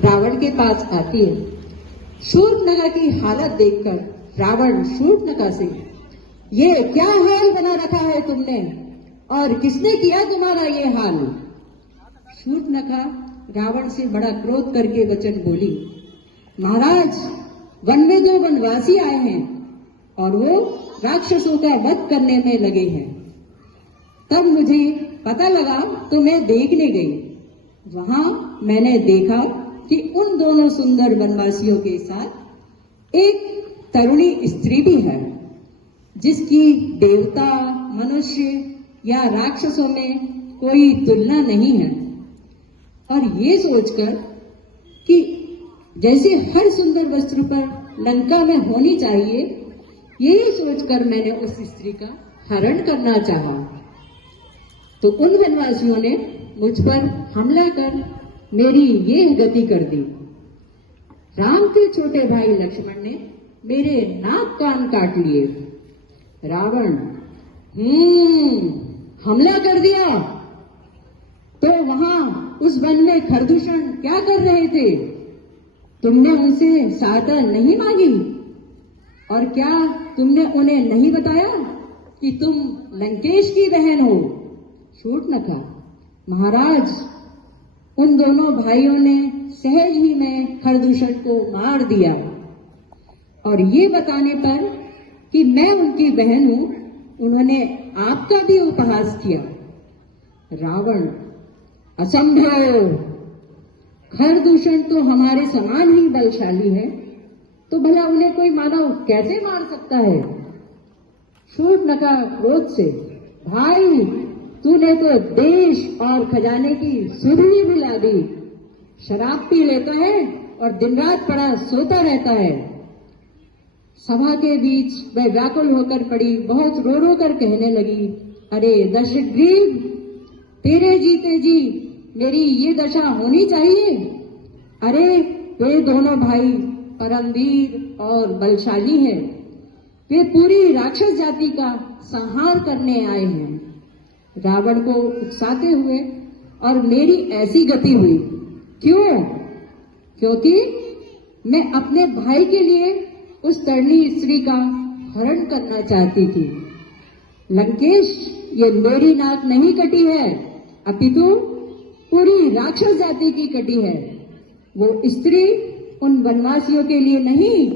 रावण के पास आती है। शूर्पणखा की हालत देखकर रावण शूर्पणखा से, ये क्या हाल बना रखा है तुमने, और किसने किया तुम्हारा ये हाल? शूर्पणखा रावण से बड़ा क्रोध करके वचन बोली, महाराज, वन में 2 वनवासी आए हैं और वो राक्षसों का वध करने में लगे हैं। तब मुझे पता लगा तो मैं देखने गई। वहां मैंने देखा कि उन दोनों सुंदर वनवासियों के साथ एक तरुणी स्त्री भी है, जिसकी देवता, मनुष्य या राक्षसों में कोई तुलना नहीं है। और ये सोचकर कि जैसे हर सुंदर वस्त्र पर लंका में होनी चाहिए, यही सोचकर मैंने उस स्त्री का हरण करना चाहा। तो उन वनवासियों ने मुझ पर हमला कर मेरी ये गति कर दी। राम के छोटे भाई लक्ष्मण ने मेरे नाक कान काट लिए। रावण हमला कर दिया। तो वहां उस वन में खरदूषण क्या कर रहे थे? तुमने उनसे सहायता नहीं मांगी? और क्या तुमने उन्हें नहीं बताया कि तुम लंकेश की बहन हो? शूर्पणखा, महाराज, उन दोनों भाइयों ने सहज ही में खरदूषण को मार दिया, और ये बताने पर कि मैं उनकी बहन हूं, उन्होंने आपका भी उपहास किया। रावण, असंभव, खरदूषण तो हमारे समान ही बलशाली है, तो भला उन्हें कोई मानव कैसे मार सकता है? शूर्पणखा क्रोध से, भाई, तूने तो देश और खजाने की सुध ही मिला दी। शराब पी लेता है और दिन रात पड़ा सोता रहता है। सभा के बीच वह व्याकुल होकर पड़ी, बहुत रो रो कर कहने लगी, अरे दशग्रीव, तेरे जीते जी मेरी ये दशा होनी चाहिए। अरे वे दोनों भाई परमवीर और बलशाली हैं। वे पूरी राक्षस जाति का संहार करने आए हैं। रावण को उकसाते हुए और मेरी ऐसी गति हुई। क्यों? क्योंकि मैं अपने भाई के लिए उस तरुणी स्त्री का हरण करना चाहती थी। लंकेश, ये मेरी नाक नहीं कटी है, अपितु पूरी राक्षस जाति की कटी है। वो स्त्री उन वनवासियों के लिए नहीं,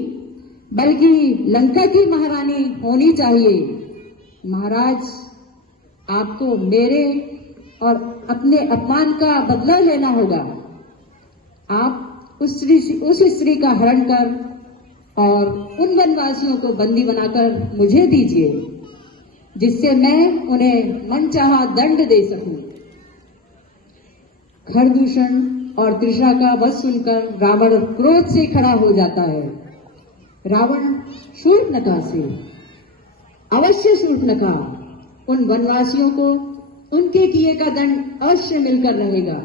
बल्कि लंका की महारानी होनी चाहिए। महाराज, आपको मेरे और अपने अपमान का बदला लेना होगा। आप उस स्त्री का हरण कर और उन वनवासियों को बंदी बनाकर मुझे दीजिए, जिससे मैं उन्हें मनचाहा दंड दे सकूं। खरदूषण और तृष्णा का वध सुनकर रावण क्रोध से खड़ा हो जाता है। रावण शूर्पणखा से, अवश्य शूर्पणखा, उन वनवासियों को उनके किए का दंड अवश्य मिलकर रहेगा।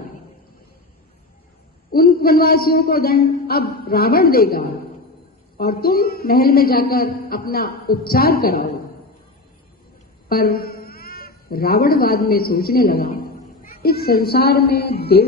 उन वनवासियों को दंड अब रावण देगा, और तुम महल में जाकर अपना उपचार कराओ। पर रावण बाद में सोचने लगा, इस संसार में देव